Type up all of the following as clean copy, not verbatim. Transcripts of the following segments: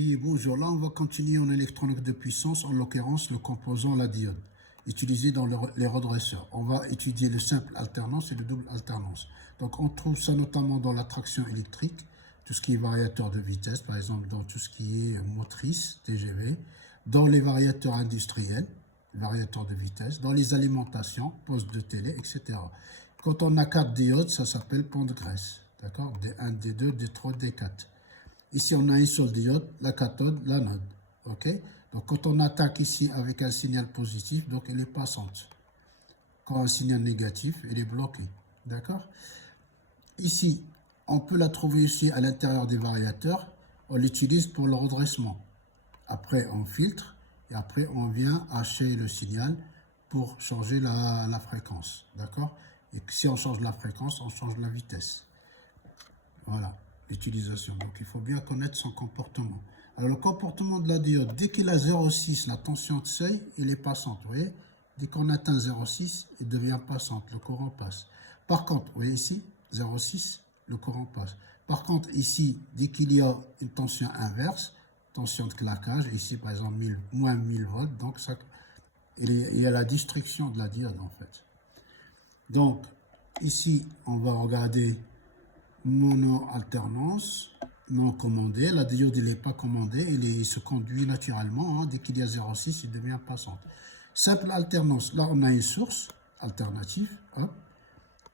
Et bonjour, là on va continuer en électronique de puissance, en l'occurrence le composant la diode, utilisé dans les redresseurs. On va étudier le simple alternance et le double alternance. Donc on trouve ça notamment dans la traction électrique, tout ce qui est variateur de vitesse, par exemple dans tout ce qui est motrice, TGV, dans les variateurs industriels, variateurs de vitesse, dans les alimentations, postes de télé, etc. Quand on a 4 diodes, ça s'appelle pont de Grace, d'accord? D1, D2, D3, D4. Ici, on a une seule diode, la cathode, l'anode. Ok? Donc, quand on attaque ici avec un signal positif, donc elle est passante. Quand un signal négatif, elle est bloquée. D'accord? Ici, on peut la trouver ici à l'intérieur des variateurs. On l'utilise pour le redressement. Après, on filtre et après, on vient hacher le signal pour changer la fréquence. D'accord? Et si on change la fréquence, on change la vitesse. Voilà l'utilisation. Donc, il faut bien connaître son comportement. Alors, le comportement de la diode, dès qu'il a 0,6, la tension de seuil, il est passante. Vous voyez? Dès qu'on atteint 0,6, il devient passante. Le courant passe. Par contre, vous voyez ici, 0,6, le courant passe. Par contre, ici, dès qu'il y a une tension inverse, tension de claquage, ici, par exemple, moins 1000 volts, donc ça, il y a la destruction de la diode, en fait. Donc, ici, on va regarder mono-alternance non commandée. La diode n'est pas commandée, il se conduit naturellement. Dès qu'il y a 0,6, il devient passante. Simple alternance, là on a une source alternative, hop.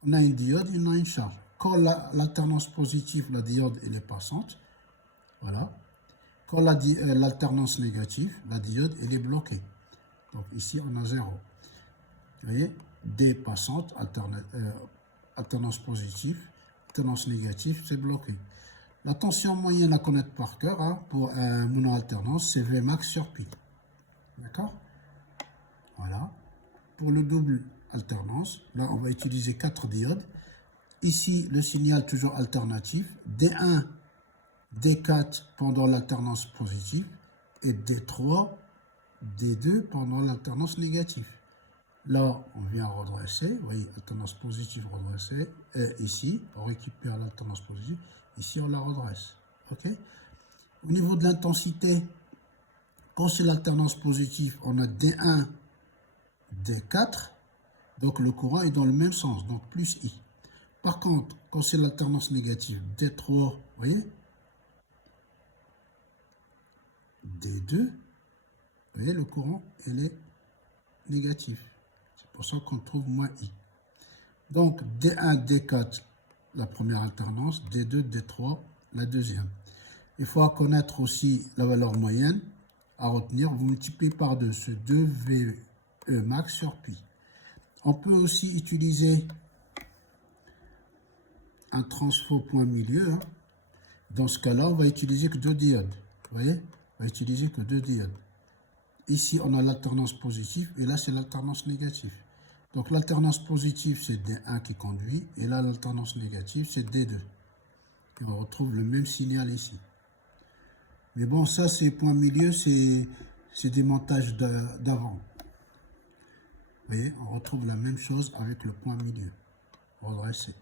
On a une diode, on a une charge. Quand l'alternance positive, la diode elle est passante, voilà. Quand l'alternance négative, la diode elle est bloquée. Donc ici on a 0. Vous voyez, D passante, alternance positive, alternance négative, c'est bloqué. La tension moyenne à connaître par cœur pour un mono-alternance, c'est Vmax sur pi. D'accord? Voilà. Pour le double alternance, là on va utiliser 4 diodes. Ici, le signal toujours alternatif, D1, D4 pendant l'alternance positive et D3, D2 pendant l'alternance négative. Là, on vient redresser, vous voyez, alternance positive redressée, et ici, on récupère l'alternance positive, ici on la redresse, ok? Au niveau de l'intensité, quand c'est l'alternance positive, on a D1, D4, donc le courant est dans le même sens, donc plus I. Par contre, quand c'est l'alternance négative, D3, vous voyez, D2, vous voyez, le courant, il est négatif. C'est pour ça qu'on trouve moins I. Donc, D1, D4, la première alternance, D2, D3, la deuxième. Il faut connaître aussi la valeur moyenne à retenir. Vous multipliez par 2, ce 2 VE max sur pi. On peut aussi utiliser un transfo point milieu. Dans ce cas-là, on va utiliser que 2 diodes. Vous voyez? On va utiliser que 2 diodes. Ici, on a l'alternance positive et là, c'est l'alternance négative. Donc, l'alternance positive, c'est D1 qui conduit et là, l'alternance négative, c'est D2. Et on retrouve le même signal ici. Mais bon, ça, c'est point milieu, c'est des montages d'avant. Vous voyez, on retrouve la même chose avec le point milieu, redressé.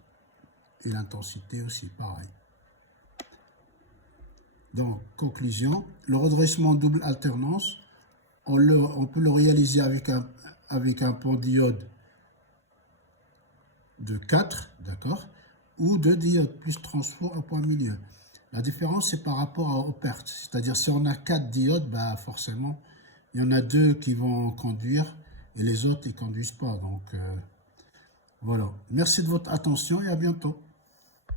Et l'intensité aussi, pareil. Donc, conclusion, le redressement double alternance, on peut le réaliser avec un pont diode de 4, d'accord, ou 2 diodes plus transfo à point milieu. La différence, c'est par rapport aux pertes. C'est-à-dire, si on a 4 diodes, bah, forcément, il y en a 2 qui vont conduire et les autres, ils ne conduisent pas. Donc, voilà. Merci de votre attention et à bientôt.